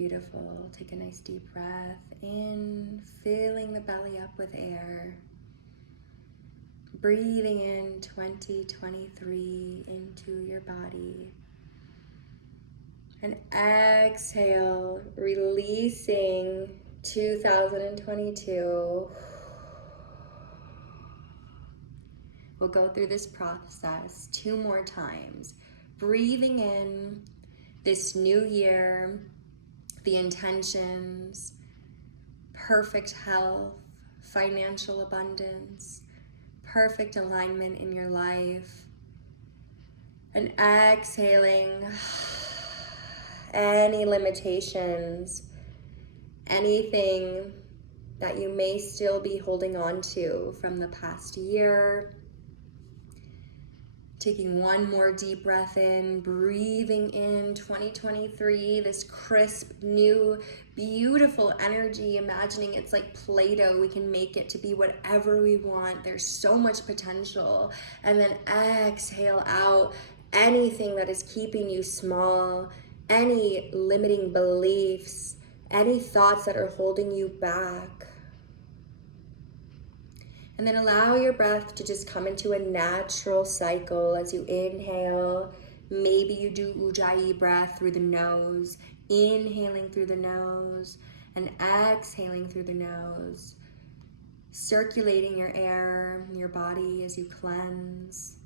Beautiful. Take a nice deep breath in, filling the belly up with air. Breathing in 2023 into your body. And exhale, releasing 2022. We'll go through this process 2 more times. Breathing in this new year, the intentions, perfect health, financial abundance, perfect alignment in your life. And exhaling any limitations, anything that you may still be holding on to from the past year. Taking one more deep breath in, breathing in 2023, this crisp, new, beautiful energy, imagining it's like Play-Doh. We can make it to be whatever we want. There's so much potential. And then exhale out anything that is keeping you small, any limiting beliefs, any thoughts that are holding you back. And then allow your breath to just come into a natural cycle as you inhale. Maybe you do Ujjayi breath through the nose, inhaling through the nose and exhaling through the nose, circulating your air in your body as you cleanse.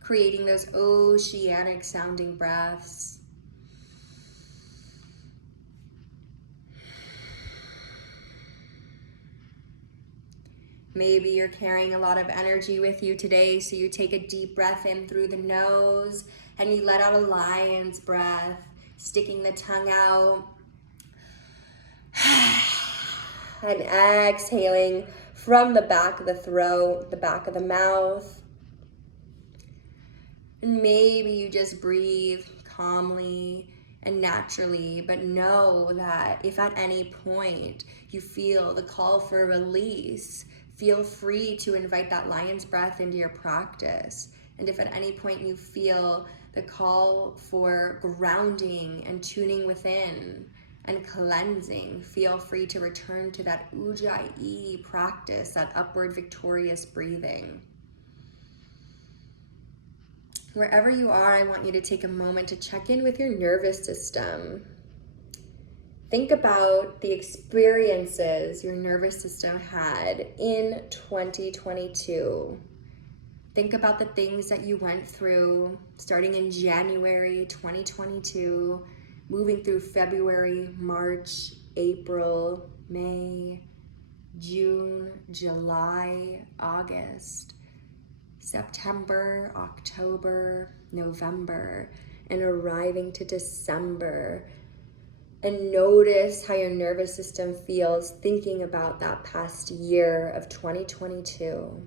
Creating those oceanic sounding breaths. Maybe you're carrying a lot of energy with you today, so you take a deep breath in through the nose and you let out a lion's breath, sticking the tongue out. And exhaling from the back of the throat, the back of the mouth. And maybe you just breathe calmly and naturally, but know that if at any point you feel the call for release, feel free to invite that lion's breath into your practice. And if at any point you feel the call for grounding and tuning within and cleansing, feel free to return to that Ujjayi practice, that upward victorious breathing. Wherever you are, I want you to take a moment to check in with your nervous system. Think about the experiences your nervous system had in 2022. Think about the things that you went through starting in January 2022, moving through February, March, April, May, June, July, August, September, October, November, and arriving to December. And notice how your nervous system feels thinking about that past year of 2022.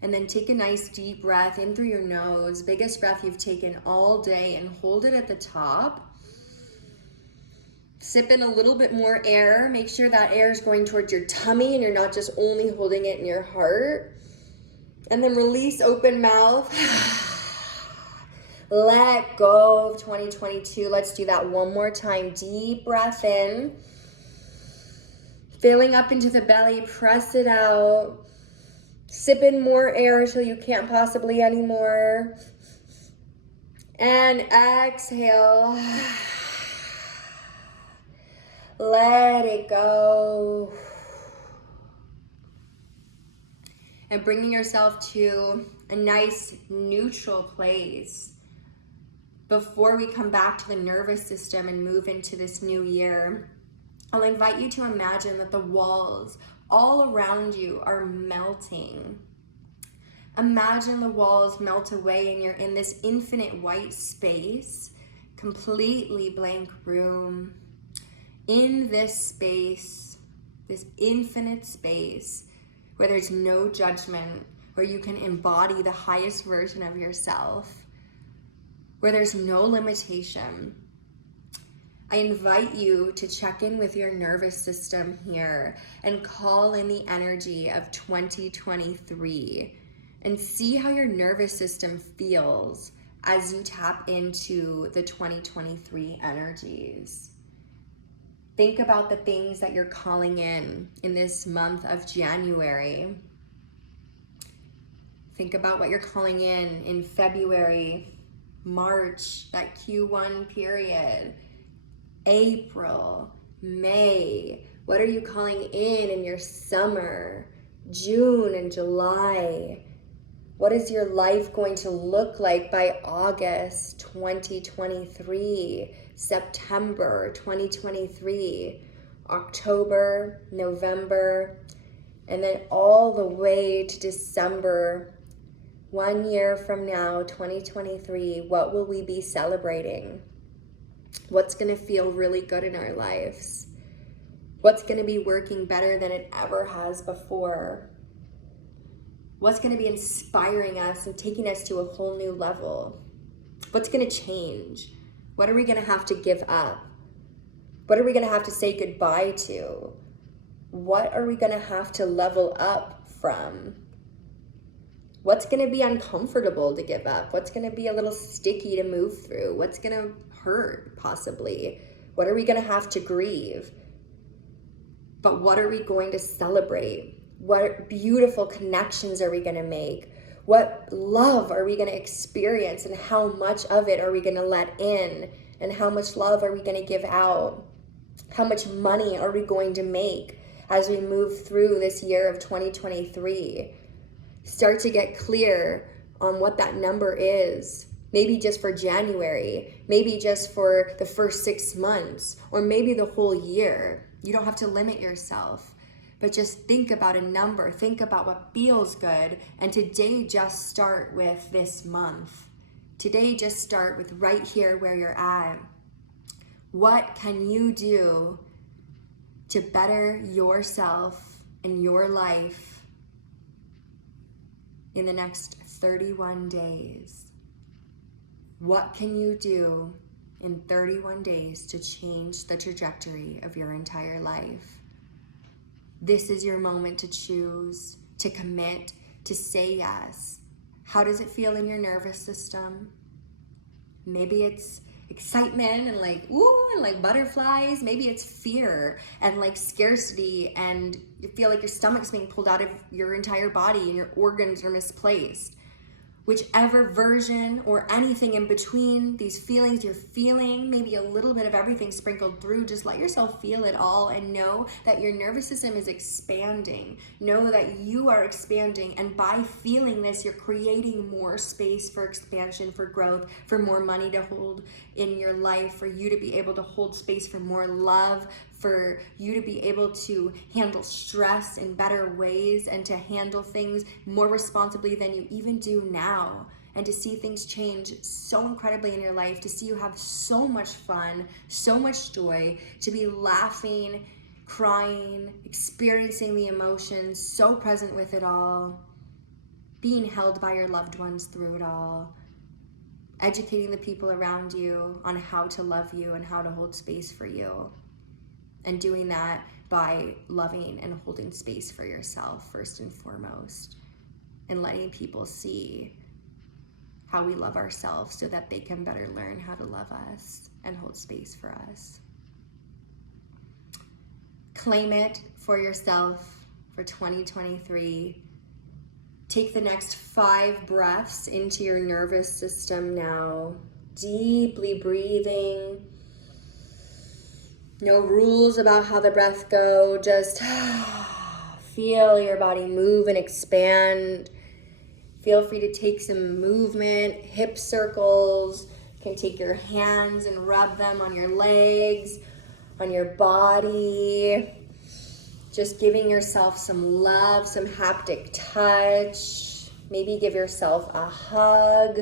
And then take a nice deep breath in through your nose, biggest breath you've taken all day, and hold it at the top. Sip in a little bit more air. Make sure that air is going towards your tummy and you're not just only holding it in your heart. And then release, open mouth. Let go of 2022. Let's do that one more time. Deep breath in. Filling up into the belly. Press it out. Sip in more air until you can't possibly anymore. And exhale. Let it go. And bringing yourself to a nice neutral place. Before we come back to the nervous system and move into this new year, I'll invite you to imagine that the walls all around you are melting. Imagine the walls melt away and you're in this infinite white space, completely blank room. In this space, this infinite space where there's no judgment, where you can embody the highest version of yourself, where there's no limitation. I invite you to check in with your nervous system here and call in the energy of 2023 and see how your nervous system feels as you tap into the 2023 energies. Think about the things that you're calling in this month of January. Think about what you're calling in February, March, that Q1 period, April, May. What are you calling in your summer, June and July? What is your life going to look like by August 2023, September 2023, October, November, and then all the way to December? 1 year from now, 2023, what will we be celebrating? What's going to feel really good in our lives? What's going to be working better than it ever has before? What's going to be inspiring us and taking us to a whole new level? What's going to change? What are we going to have to give up? What are we going to have to say goodbye to? What are we going to have to level up from? What's going to be uncomfortable to give up? What's going to be a little sticky to move through? What's going to hurt, possibly? What are we going to have to grieve? But what are we going to celebrate? What beautiful connections are we going to make? What love are we going to experience, and how much of it are we going to let in? And how much love are we going to give out? How much money are we going to make as we move through this year of 2023? Start to get clear on what that number is. Maybe just for January, maybe just for the first 6 months, or maybe the whole year. You don't have to limit yourself, but just think about a number. Think about what feels good. And today, just start with this month. Today, just start with right here where you're at. What can you do to better yourself and your life in the next 31 days? What can you do in 31 days to change the trajectory of your entire life? This is your moment to choose, to commit, to say yes. How does it feel in your nervous system? Maybe it's excitement and like, ooh, and like butterflies. Maybe it's fear and like scarcity, and you feel like your stomach's being pulled out of your entire body and your organs are misplaced. Whichever version or anything in between these feelings you're feeling, maybe a little bit of everything sprinkled through, just let yourself feel it all and know that your nervous system is expanding. Know that you are expanding, and by feeling this, you're creating more space for expansion, for growth, for more money to hold in your life, for you to be able to hold space for more love, for you to be able to handle stress in better ways and to handle things more responsibly than you even do now, and to see things change so incredibly in your life, to see you have so much fun, so much joy, to be laughing, crying, experiencing the emotions, so present with it all, being held by your loved ones through it all, educating the people around you on how to love you and how to hold space for you. And doing that by loving and holding space for yourself first and foremost, and letting people see how we love ourselves so that they can better learn how to love us and hold space for us. Claim it for yourself for 2023. Take the next 5 breaths into your nervous system now, deeply breathing. No rules about how the breath go, just feel your body move and expand. Feel free to take some movement, hip circles. You can take your hands and rub them on your legs, on your body. Just giving yourself some love, some haptic touch. Maybe give yourself a hug.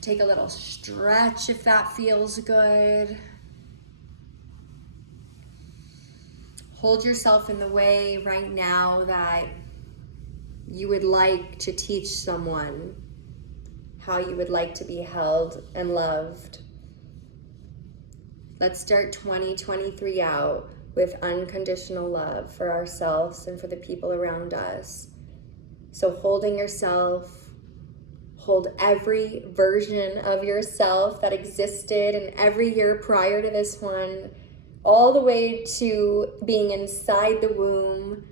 Take a little stretch if that feels good. Hold yourself in the way right now that you would like to teach someone how you would like to be held and loved. Let's start 2023 out with unconditional love for ourselves and for the people around us. So holding yourself, hold every version of yourself that existed in every year prior to this one, all the way to being inside the womb,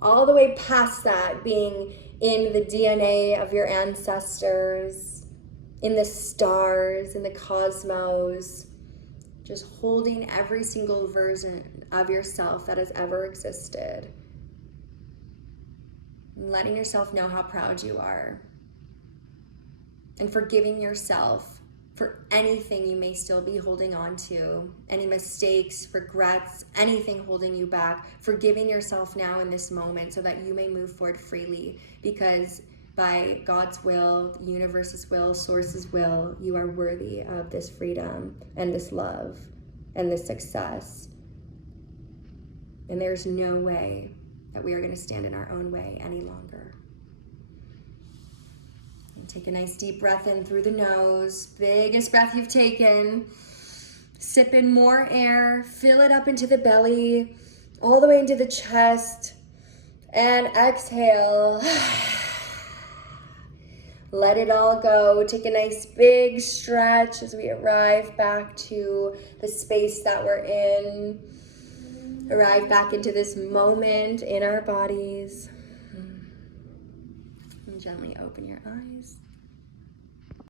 all the way past that, being in the DNA of your ancestors, in the stars, in the cosmos, just holding every single version of yourself that has ever existed. And letting yourself know how proud you are. And forgiving yourself for anything you may still be holding on to, any mistakes, regrets, anything holding you back, forgiving yourself now in this moment so that you may move forward freely, because by God's will, the universe's will, source's will, you are worthy of this freedom and this love and this success. And there's no way that we are going to stand in our own way any longer. Take a nice deep breath in through the nose, biggest breath you've taken. Sip in more air, fill it up into the belly, all the way into the chest, and exhale. Let it all go. Take a nice big stretch as we arrive back to the space that we're in. Arrive back into this moment in our bodies. And gently open your eyes.